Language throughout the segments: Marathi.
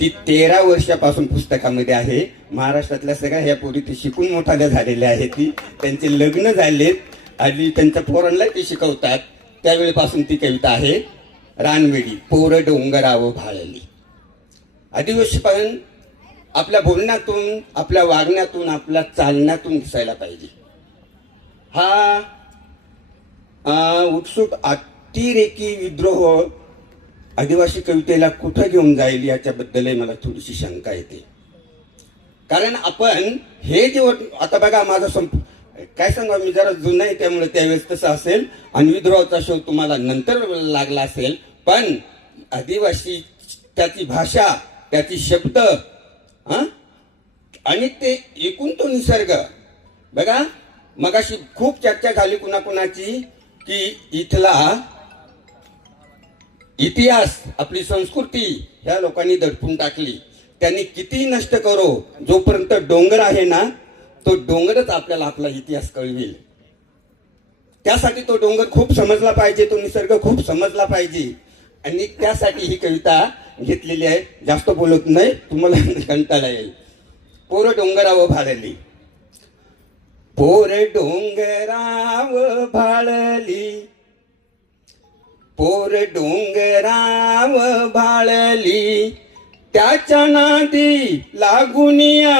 ती 13 वर्षापासून पुस्तकामध्ये आहे. महाराष्ट्रातल्या सगळ्या ह्या पोरी ती शिकून मोठ्या झालेल्या आहेत. ती त्यांचे लग्न झालेत आणि त्यांच्या पोरांना ते शिकवतात. त्यावेळेपासून ती कविता आहे. रानवेडी पोर डोंगराव भाळली. आदिवासी पण आपल्या बोलण्यातून, आपल्या वागण्यातून, आपल्या चालण्यातून दिसायला पाहिजे. हा उत्सुक अतिरेकी विद्रोह आदिवासी कवितेला कुठं घेऊन जाईल याच्याबद्दलही मला थोडीशी शंका येते. कारण आपण हे जे आता बघा, माझा काय सांगा, मी जरा जुना आहे त्यामुळे त्यावेळेस तसं असेल आणि विद्रोहाचा शोध तुम्हाला नंतर लागला असेल. पण आदिवासी, त्याची भाषा, त्याची शब्द आणि ते एकूण तो निसर्ग बघा. मगाशी खूप चर्चा झाली कुणाकुणाची की इथला इतिहास, आपली संस्कृती ह्या लोकांनी दडपून टाकली. त्यांनी किती नष्ट करो, जोपर्यंत डोंगर आहे ना, तो डोंगरच आपल्याला आपला इतिहास कळवेल. त्यासाठी तो डोंगर खूप समजला पाहिजे, तो निसर्ग खूप समजला पाहिजे. आणि त्यासाठी ही कविता घेतलेली आहे. जास्त बोलत नाही, तुम्हाला कंटाळा येईल. पोर डोंगराव भाळली. पोर डोंगराव भाळली, पोर डोंगराव भाळली, त्याच्या नादी लागुनिया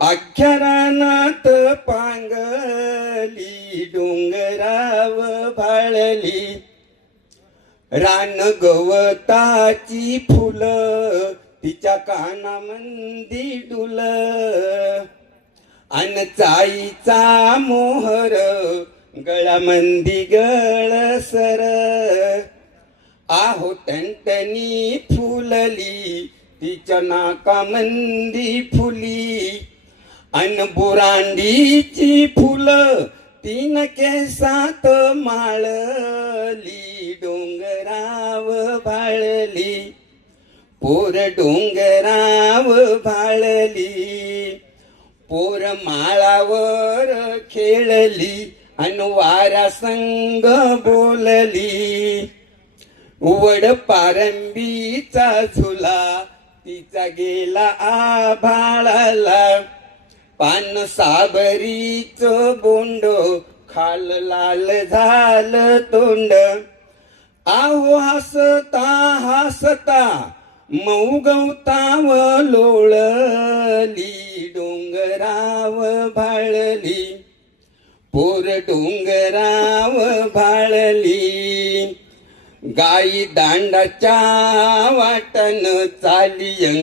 अख्ख्या रानात पांगली. डोंगराव भाळली, रान गवताची फुलं तिच्या कानामंदी डुल, अन चाईचा मोहर गळामंदी गळसर. आहो टणटणी फुलली तिच्या नाकामंदी फुली, अन बुरांडीची फुलं 3 केसात माळली. डोंगराव भाळली, पोर डोंगराव भाळली, पोर माळावर खेळली अन वारा संग बोलली. वड पारंबीचा झुला तिचा गेला आभाळाला, पान साबरीच बोंड खाल लाल झालं तोंड. आहो हसता हसता मऊ गवताव लोळली. डोंगराव भाळली, पोर डोंगराव भाळली, गाई दांडाच्या वाटन चाली.